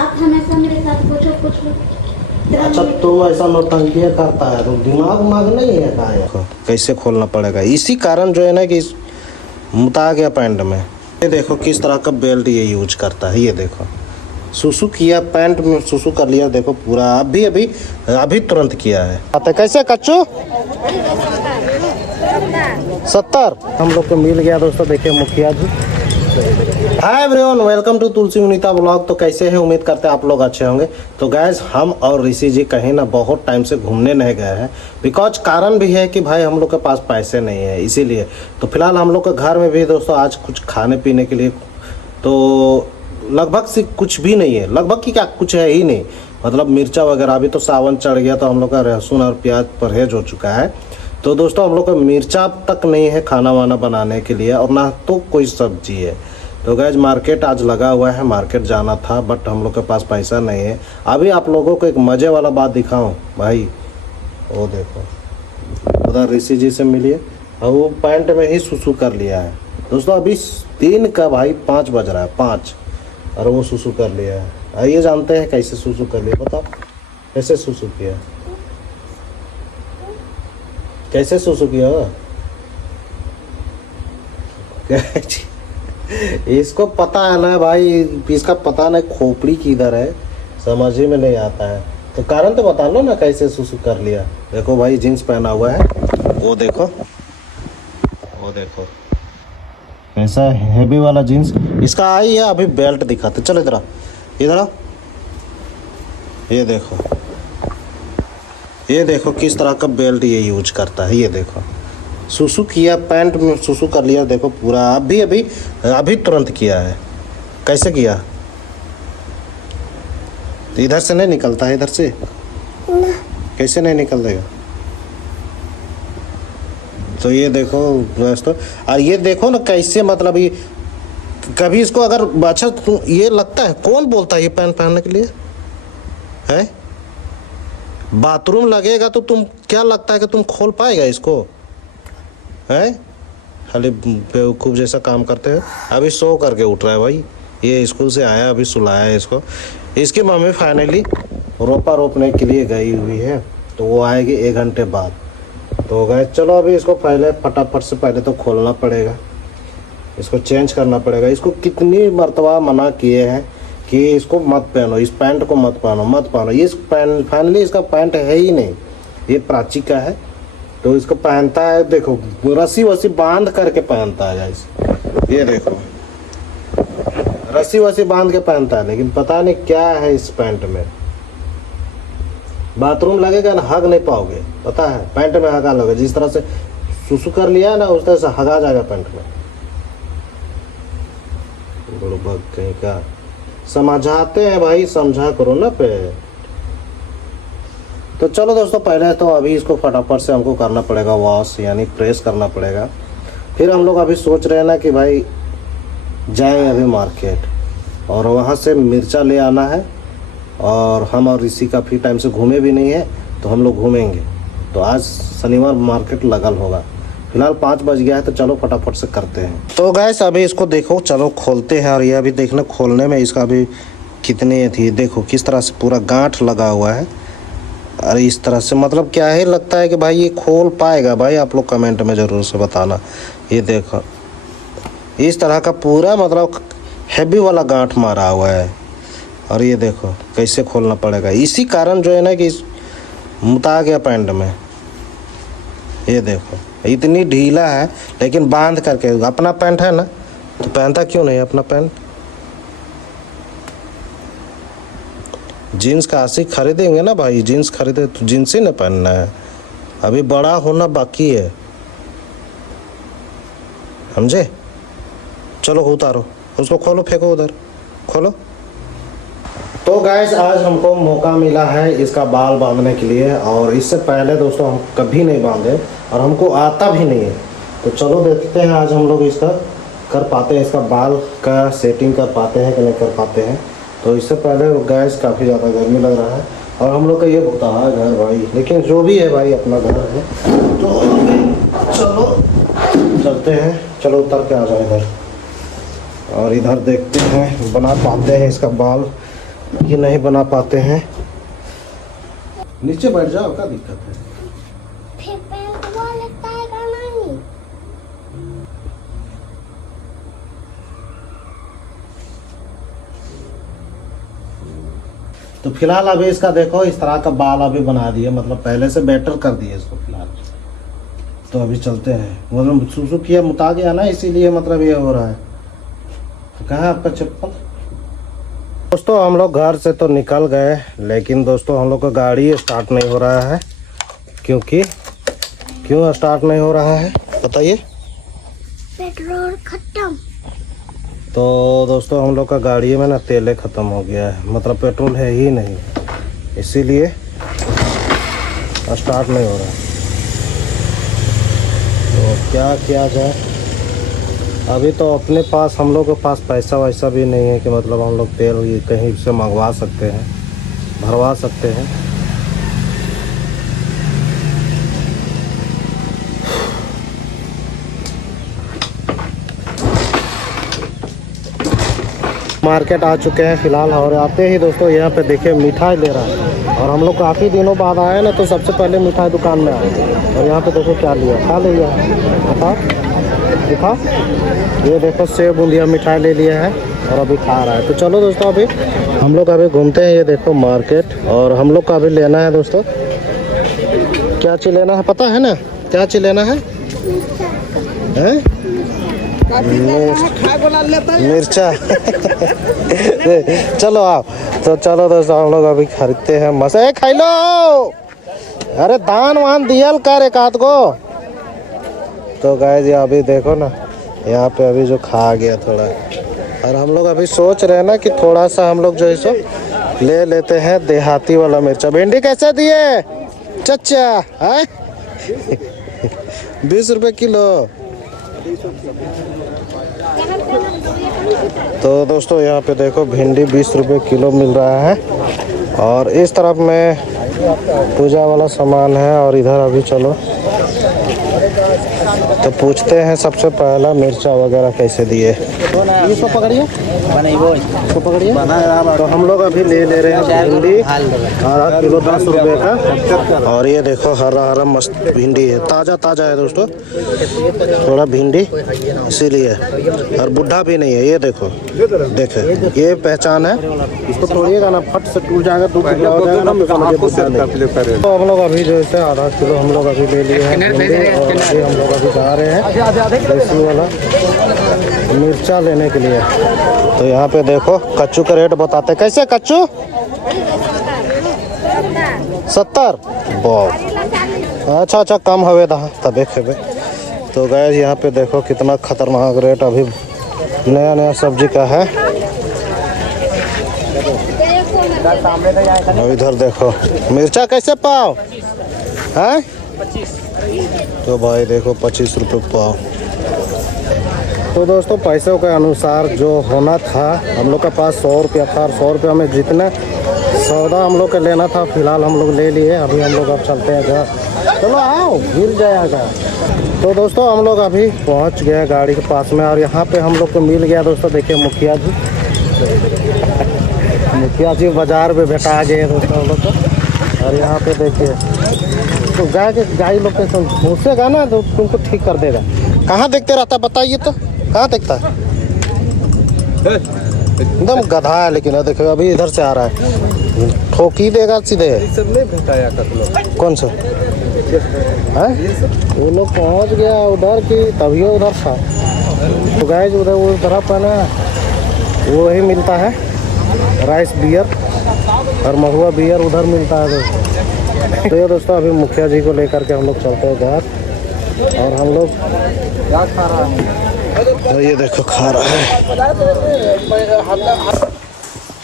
आप हमेशा मेरे साथ कुछ लो। अच्छा तुम ऐसा नौटंकी करता है तो दिमाग माग नहीं है का है? कैसे खोलना पड़ेगा, इसी कारण जो है ना कि मुता गया पैंट में। ये देखो किस तरह का बेल्ट ये यूज करता है। ये देखो सुसु किया, पैंट में सुसु कर लिया। देखो पूरा अभी अभी अभी तुरंत किया है। आते कैसे कच्चू 70 हम लोग को मिल गया दोस्तों। देखिए मुखिया जी। Hi everyone, welcome to Tulsi Munita blog. तो कैसे हैं, उम्मीद करते हैं आप लोग अच्छे होंगे। तो गैस हम और ऋषि जी कहीं ना बहुत टाइम से घूमने नहीं गए हैं, बिकॉज कारण भी है कि भाई हम लोग के पास पैसे नहीं है, इसीलिए। तो फिलहाल हम लोग के घर में भी दोस्तों आज कुछ खाने पीने के लिए तो लगभग से कुछ भी नहीं है। लगभग की क्या, कुछ है ही नहीं। मतलब मिर्चा वगैरह, अभी तो सावन चढ़ गया तो हम लोग का लहसुन और प्याज परहेज हो चुका है। तो दोस्तों हम लोग का मिर्चा तक नहीं है खाना वाना बनाने के लिए, और ना तो कोई सब्जी है। तो गैस मार्केट आज लगा हुआ है, मार्केट जाना था, बट हम लोग के पास पैसा नहीं है। अभी आप लोगों को एक मज़े वाला बात दिखाऊं भाई, वो देखो उधर ऋषि जी से मिलिए, और वो पैंट में ही सुसु कर लिया है दोस्तों। अभी दिन का भाई 5 बज रहा है, 5, और वो सुसु कर लिया है। आइए जानते हैं कैसे सुसु कर लिया। बताओ कैसे सुसु किया, कैसे सुसु किया होगा? इसको पता है ना भाई, इसका पता नहीं खोपड़ी किधर है, समझ ही में नहीं आता है। तो कारण तो बता लो ना कैसे सुसु कर लिया। देखो भाई जीन्स पहना हुआ है, वो देखो, वो देखो कैसा हैवी वाला जीन्स इसका आई है। अभी बेल्ट दिखाते, चलो इधर इधर। ये देखो किस तरह का बेल्ट ये यूज करता है। ये देखो सुसु किया, पैंट में सुसु कर लिया। देखो पूरा अभी अभी अभी तुरंत किया है। कैसे किया? तो इधर से नहीं निकलता है, इधर से कैसे नहीं निकल देगा? तो ये देखो दोस्तों, और ये देखो ना कैसे, मतलब ये कभी इसको अगर अच्छा ये लगता है, कौन बोलता है ये पैंट पहनने के लिए है? बाथरूम लगेगा तो तुम क्या लगता है कि तुम खोल पाएगा इसको है? खाली बेवकूफ़ जैसा काम करते हैं। अभी सो करके उठ रहा है भाई, ये स्कूल से आया, अभी सुलाया है इसको। इसकी मम्मी फाइनली रोपा रोपने के लिए गई हुई है, तो वो आएगी 1 घंटे बाद। तो गए चलो अभी इसको पहले फटाफट से पहले तो खोलना पड़ेगा, इसको चेंज करना पड़ेगा। इसको कितनी मरतबा मना किए हैं कि इसको मत पहनो, इस पैंट को मत पहनो। ये फाइनली इसका पैंट है ही नहीं, ये प्राची का है। तो इसको पहनता है, देखो रस्सी वस्सी बांध करके पहनता है गाइस। ये देखो रस्सी वस्सी बांध के पहनता है, लेकिन पता नहीं क्या है इस पैंट में। बाथरूम लगेगा ना, हग नहीं पाओगे, पता है। पैंट में हगा लगेगा, जिस तरह से सुसु कर लिया ना उस तरह से हगा जाएगा पैंट में। बुड़बक कहीं का, समझाते हैं भाई, समझा करो ना पे। तो चलो दोस्तों पहले तो अभी इसको फटाफट से हमको करना पड़ेगा वॉश, यानी प्रेस करना पड़ेगा। फिर हम लोग अभी सोच रहे हैं ना कि भाई जाएंगे अभी मार्केट, और वहाँ से मिर्चा ले आना है। और हम और ऋषि काफ़ी टाइम से घूमे भी नहीं है, तो हम लोग घूमेंगे। तो आज शनिवार मार्केट लगल होगा। फिलहाल 5 बज गया है, तो चलो फटाफट से करते हैं। तो गैस अभी इसको देखो, चलो खोलते हैं। और ये अभी देखना खोलने में इसका अभी कितनी थी, देखो किस तरह से पूरा गांठ लगा हुआ है। अरे इस तरह से मतलब क्या है, लगता है कि भाई ये खोल पाएगा भाई? आप लोग कमेंट में ज़रूर से बताना। ये देखो इस तरह का पूरा मतलब हैवी वाला गांठ मारा हुआ है। और ये देखो कैसे खोलना पड़ेगा, इसी कारण जो है ना कि मुता गया पैंट में। ये देखो इतनी ढीला है, लेकिन बांध करके। अपना पैंट है ना, तो पहनता क्यों नहीं अपना पैंट? जीन्स का आशिक खरीदेंगे ना भाई, जीन्स खरीदे तो जीन्स ही ना पहनना है, अभी बड़ा होना बाकी है, समझे? चलो उतारो उसको, खोलो, फेंको उधर, खोलो। तो गाइस आज हमको मौका मिला है इसका बाल बांधने के लिए, और इससे पहले दोस्तों हम कभी नहीं बांधे, और हमको आता भी नहीं है। तो चलो देखते हैं आज हम लोग इसका कर पाते हैं, इसका बाल का सेटिंग कर पाते हैं कि नहीं कर पाते हैं। तो इससे पहले गैस काफ़ी ज़्यादा गर्मी लग रहा है, और हम लोग का ये होता है घर भाई, लेकिन जो भी है भाई अपना घर है। तो चलो चलते हैं, चलो उतर के आ जाए इधर, और इधर देखते हैं बना पाते हैं इसका बाल। कि नहीं बना पाते हैं। नीचे बैठ जाओ, क्या दिक्कत है? फिर पैर वो लगता है नहीं। तो फिलहाल अभी इसका देखो इस तरह का बाल अभी बना दिए, मतलब पहले से बेटर कर दिए इसको फिलहाल। तो अभी चलते हैं, मतलब सुसु किया मुता गया ना, इसीलिए मतलब ये हो रहा है। तो कहाँ है आपका चप्पल? दोस्तों हम लोग घर से तो निकल गए, लेकिन दोस्तों हम लोग का गाड़ी स्टार्ट नहीं हो रहा है। क्यों स्टार्ट नहीं हो रहा है बताइए? पेट्रोल खत्म। तो दोस्तों हम लोग का गाड़ी में ना तेल ख़त्म हो गया है, मतलब पेट्रोल है ही नहीं, इसीलिए स्टार्ट नहीं हो रहा है। तो क्या किया जाए? अभी तो अपने पास हम लोग के पास पैसा वैसा भी नहीं है कि मतलब हम लोग तेल कहीं से मंगवा सकते हैं, भरवा सकते हैं। मार्केट आ चुके हैं फिलहाल, और आते ही दोस्तों यहाँ पे देखिए मिठाई ले रहा है। और हम लोग काफ़ी दिनों बाद आए ना, तो सबसे पहले मिठाई दुकान में आए। और यहाँ पे देखो क्या लिया, खा लिया बता दिखा। ये देखो सेब बूंदिया मिठाई ले लिया है और अभी खा रहा है। तो चलो दोस्तों अभी हम लोग अभी घूमते हैं। ये देखो मार्केट, और हम लोग को अभी लेना है दोस्तों, क्या चीज़ लेना है पता है ना? क्या चीज़ लेना है? मिर्चा। चलो आप, तो चलो दोस्तों हम लोग अभी खरीदते हैं। मसे खाई लो, अरे दान वान दियल कर एक आध को। तो गाइस ये अभी देखो ना, यहाँ पे अभी जो खा गया थोड़ा, और हम लोग अभी सोच रहे हैं ना कि थोड़ा सा हम लोग जो है सो ले लेते हैं देहाती वाला मिर्चा। भिंडी कैसे दिए चचा? है 20 रुपये किलो। तो दोस्तों यहाँ पे देखो भिंडी 20 रुपये किलो मिल रहा है, और इस तरफ में पूजा वाला सामान है। और इधर अभी चलो तो पूछते हैं सबसे पहला मिर्चा वगैरह कैसे दिए। इसको पकड़िए, इसको पकड़िए। तो हम लोग अभी ले रहे हैं भिंडी आधा किलो 10 रुपये का। और ये देखो हरा हरा मस्त भिंडी है, ताज़ा ताज़ा है दोस्तों थोड़ा भिंडी, इसीलिए। और बुढ़ा भी नहीं है, ये देखो देखे, ये पहचान है। इसको तोड़िएगा ना फट से टूट जाएगा, 2 टुकड़ा हो जाएगा ना, तो समझिए बुढ़ा नहीं। तो हम लोग अभी जो है आधा किलो हम लोग अभी ले लिए हैं भिंडी, और अभी हम लोग अभी जा रहे हैं देसी वाला मिर्चा लेने के लिए। तो यहाँ पे देखो कच्चू का रेट बताते, कैसे कच्चू? 70। बहुत अच्छा कम हवे तबे खेबे। तो गैस यहाँ पे देखो कितना खतरनाक रेट अभी नया सब्जी का है। और इधर देखो मिर्चा कैसे पाव है? तो भाई देखो 25 रुपये पाव। तो दोस्तों पैसों के अनुसार जो होना था, हम लोग के पास 100 रुपया था। 100 रुपया में जितना सौदा हम लोग का लेना था फिलहाल हम लोग ले लिए। अभी हम लोग अब चलते हैं घर। चलो आओ, गिर जाएगा। तो दोस्तों हम लोग अभी पहुंच गए गाड़ी के पास में, और यहाँ पे हम लोग को मिल गया दोस्तों, देखिए मुखिया जी। मुखिया जी बाजार में बैठा गए दोस्तों हम लोग को। और यहाँ पे देखिए तो गाय लोग के घूसेगा ना तो तुमको ठीक कर देगा। कहाँ देखते रहता बताइए तो, कहाँ देखता है? एकदम गधा है। लेकिन देखो अभी इधर से आ रहा है, ठोकी देगा सीधे। कौन सा है? वो लोग पहुँच गया उधर की, तभी उधर था। तो गाइस उधर वो तरफ है ना, वो वही मिलता है राइस बियर और महुआ बियर उधर मिलता है। तो ये दोस्तों अभी मुखिया जी को लेकर के हम लोग चलते हैं घर। और हम लोग क्या खा रहा है, तो ये देखो खा रहा है।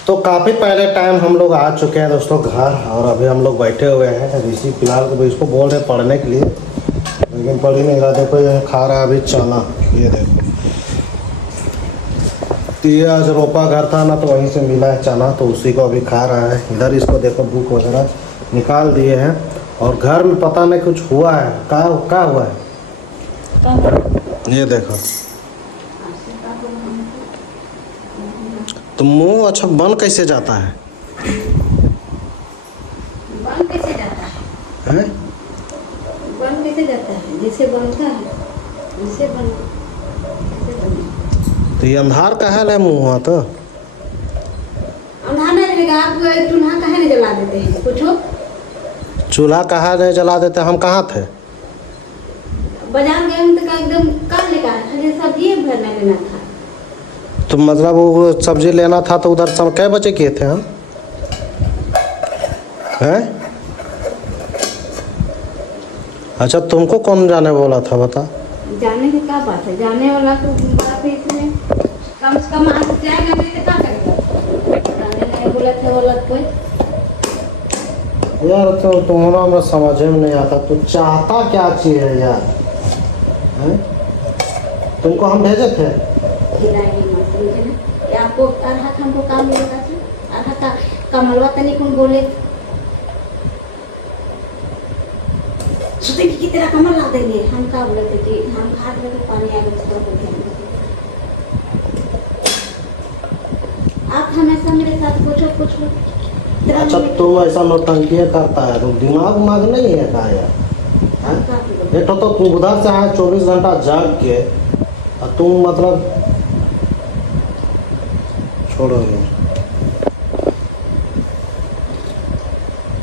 तो काफ़ी पहले टाइम हम लोग आ चुके हैं दोस्तों घर, और अभी हम लोग बैठे हुए हैं। ऋषि फिलहाल तो इसको बोल रहे पढ़ने के लिए, लेकिन पढ़ ही नहीं रहा। देखो ये खा रहा है अभी चना, ये देखो। ये आज रोपा घर था ना, तो वहीं से मिला है चना, तो उसी को अभी खा रहा है। इधर इसको देखो भूख वगैरह निकाल दिए हैं। और घर में पता नहीं कुछ हुआ है, क्या हुआ है ये देखो। तो मुंह अच्छा बन कैसे जाता है? बन कैसे जाता है? हैं? बन कैसे जाता है? जैसे बनता है वैसे बन कैसे बने? तो ये अंधार का हाल है मुँह हुआ तो अंधार नहीं रहेगा। आप चूल्हा काहे नहीं जला देते हैं? पूछो। चूल्हा कहाँ नहीं जला देते, हम कहाँ थे? बाजार गए हम तो का एकदम कल निकाला, खाली सब्जी भरना लेना था। तो मतलब वो सब्जी लेना था तो उधर सब कै बजे किए थे हम? हैं? अच्छा तुमको कौन जाने बोला था बता? जाने की क्या बात है? जाने वाला तो बड़ा पीस में कम से कम आज जाएगा नहीं तो क्या करेगा? जाने नहीं बोला था वाला कोई। यार तो तुम्हारा हमें समझ में नहीं आता, तू चाहता क्या चीज है यार? हैं? तुमको हम भेजे थे? खिलाएंगे मत समझे ना? ये आपको अरहा हमको काम मिलेगा था। अरहा का कमलवा तनी कौन बोले सुते की तेरा कमल ला देंगे। हम क्या बोले थे कि हम घाट में तो पानी आ गया। आप हमेशा मेरे साथ कुछ अच्छा तुम ऐसा नौटंकी करता है तो दिमाग माग नहीं है का यार? हैं? एक तो तुम उधर से आए 24 घंटा जाग के और तुम मतलब छोड़ो ये।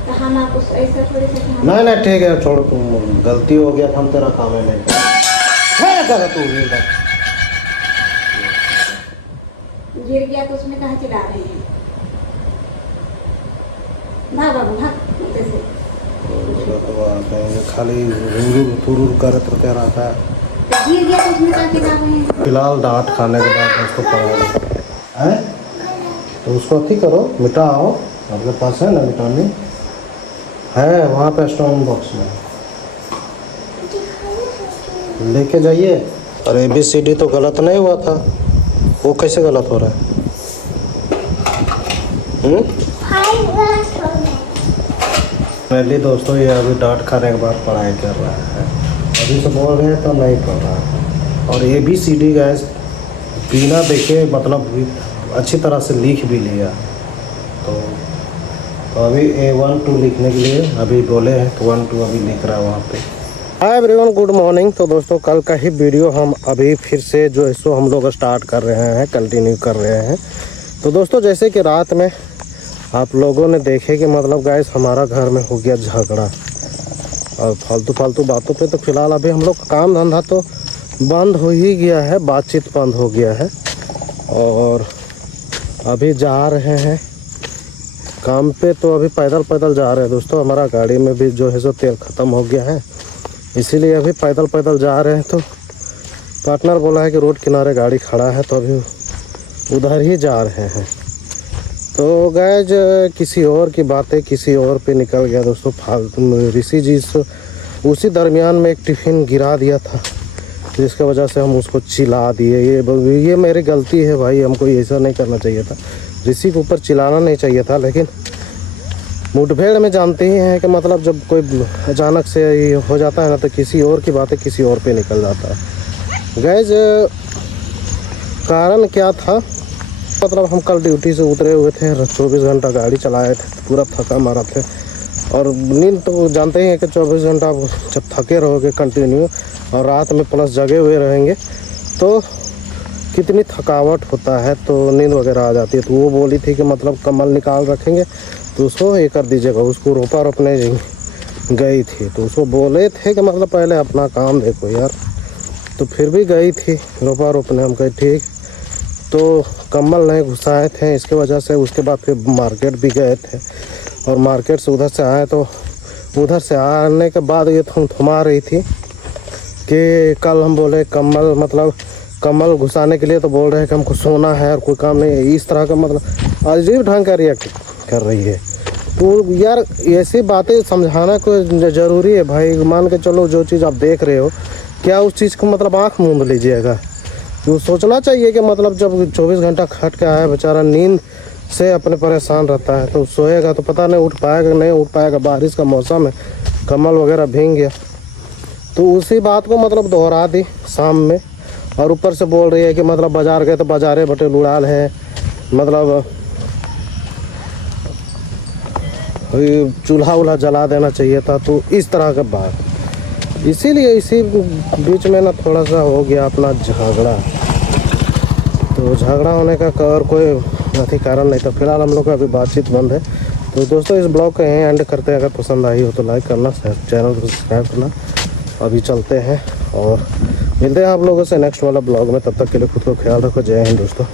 तो हम आपको ऐसा थोड़ी सा कि हम नहीं ठीक है छोड़, तुम गलती हो गया था, हम तेरा काम है नहीं कर तू भी बस। गिर गया तो उसमें कहाँ चिल्ला रहे हैं? भाग बाबू भाग जैसे। खाली हुरूर करत रहता है। तो गिर गया तो उसमें कहाँ चिल्ला रहे हैं? फिलहाल डांट खाने के बाद उसको पढ़ा है तो उसको अथी करो, मिटाओ। आपके पास है ना मिटाने? है वहाँ पे स्टोन बॉक्स में लेके जाइए। और ABCD तो गलत नहीं हुआ था, वो कैसे गलत हो रहा है? पहले दोस्तों ये अभी डांट खाने के बाद पढ़ाई कर रहा है, अभी से बोल रहे हैं तो नहीं पढ़ रहा है। और ABCD गैस बिना देखे मतलब अच्छी तरह से लिख भी लिया। तो अभी A1 2 लिखने के लिए अभी बोले हैं तो 1 2 अभी लिख रहा है वहाँ पे। Hi everyone, good morning. तो दोस्तों कल का ही वीडियो हम अभी फिर से जो है सो हम लोग स्टार्ट कर रहे हैं, कंटिन्यू कर रहे हैं। तो दोस्तों जैसे कि रात में आप लोगों ने देखे कि मतलब गाइस हमारा घर में हो गया झगड़ा और फालतू बातों पे तो फिलहाल अभी हम लोग काम धंधा तो बंद हो ही गया है, बातचीत बंद हो गया है। और अभी जा रहे हैं काम पे, तो अभी पैदल जा रहे हैं दोस्तों। हमारा गाड़ी में भी जो है सो तेल ख़त्म हो गया है, इसीलिए अभी पैदल जा रहे हैं। तो पार्टनर बोला है कि रोड किनारे गाड़ी खड़ा है तो अभी उधर ही जा रहे हैं। तो गाइस किसी और की बातें किसी और पे निकल गया दोस्तों फालतू। ऋषि जी उसी दरमियान में एक टिफ़िन गिरा दिया था जिसकी वजह से हम उसको चिल्ला दिए। ये मेरी गलती है भाई, हमको ऐसा नहीं करना चाहिए था, ऋषि के ऊपर चिल्लाना नहीं चाहिए था। लेकिन मुठभेड़ में जानते ही हैं कि मतलब जब कोई अचानक से हो जाता है ना तो किसी और की बातें किसी और पे निकल जाता है। गाइस कारण क्या था, मतलब हम कल ड्यूटी से उतरे हुए थे, 24 घंटा गाड़ी चलाए थे, पूरा थका मारा थे। और नींद तो जानते ही हैं कि 24 घंटा जब थके रहोगे कंटिन्यू और रात में प्लस जगे हुए रहेंगे तो कितनी थकावट होता है, तो नींद वगैरह आ जाती है। तो वो बोली थी कि मतलब कमल निकाल रखेंगे तो उसको ये कर दीजिएगा। उसको रोपा रोपने गई थी तो उसको बोले थे कि मतलब पहले अपना काम देखो यार, तो फिर भी गई थी रोपा रोपने। हम कहे ठीक, तो कमल नहीं घुसाए थे इसके वजह से। उसके बाद फिर मार्केट भी गए थे और मार्केट से उधर से आए, तो उधर से आने के बाद ये थमा रही थी कि कल हम बोले कमल मतलब कमल घुसाने के लिए तो बोल रहे हैं कि हमको सोना है और कोई काम नहीं है। इस तरह का मतलब अजीब ढंग का रिएक्ट कर रही है। तो यार ऐसी बातें समझाना कोई ज़रूरी है भाई? मान के चलो जो चीज़ आप देख रहे हो क्या उस चीज़ को मतलब आँख मूंद लीजिएगा? तो सोचना चाहिए कि मतलब जब 24 घंटा खट के आया बेचारा, नींद से अपने परेशान रहता है, तो सोएगा तो पता नहीं उठ पाएगा नहीं उठ पाएगा। बारिश का मौसम है, कमल वगैरह भीग गया। तो उसी बात को मतलब दोहरा दी शाम में। और ऊपर से बोल रही है कि मतलब बाज़ार गए तो बाज़ारे बटे लुड़ाल है, मतलब ये चूल्हा वूल्हा जला देना चाहिए था, तो इस तरह का बात। इसीलिए इसी बीच में ना थोड़ा सा हो गया अपना झगड़ा। तो झगड़ा होने का और कोई अथी कारण नहीं था। फिलहाल हम लोग का अभी बातचीत बंद है। तो दोस्तों इस ब्लॉग को यहीं एंड करते हैं। अगर पसंद आई हो तो लाइक करना, चैनल को सब्सक्राइब करना। अभी चलते हैं और मिलते हैं आप लोगों से नेक्स्ट वाला ब्लॉग में। तब तक के लिए खुद को ख्याल रखो। जय हिंद दोस्तों।